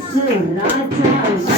Yes, sir. Not a.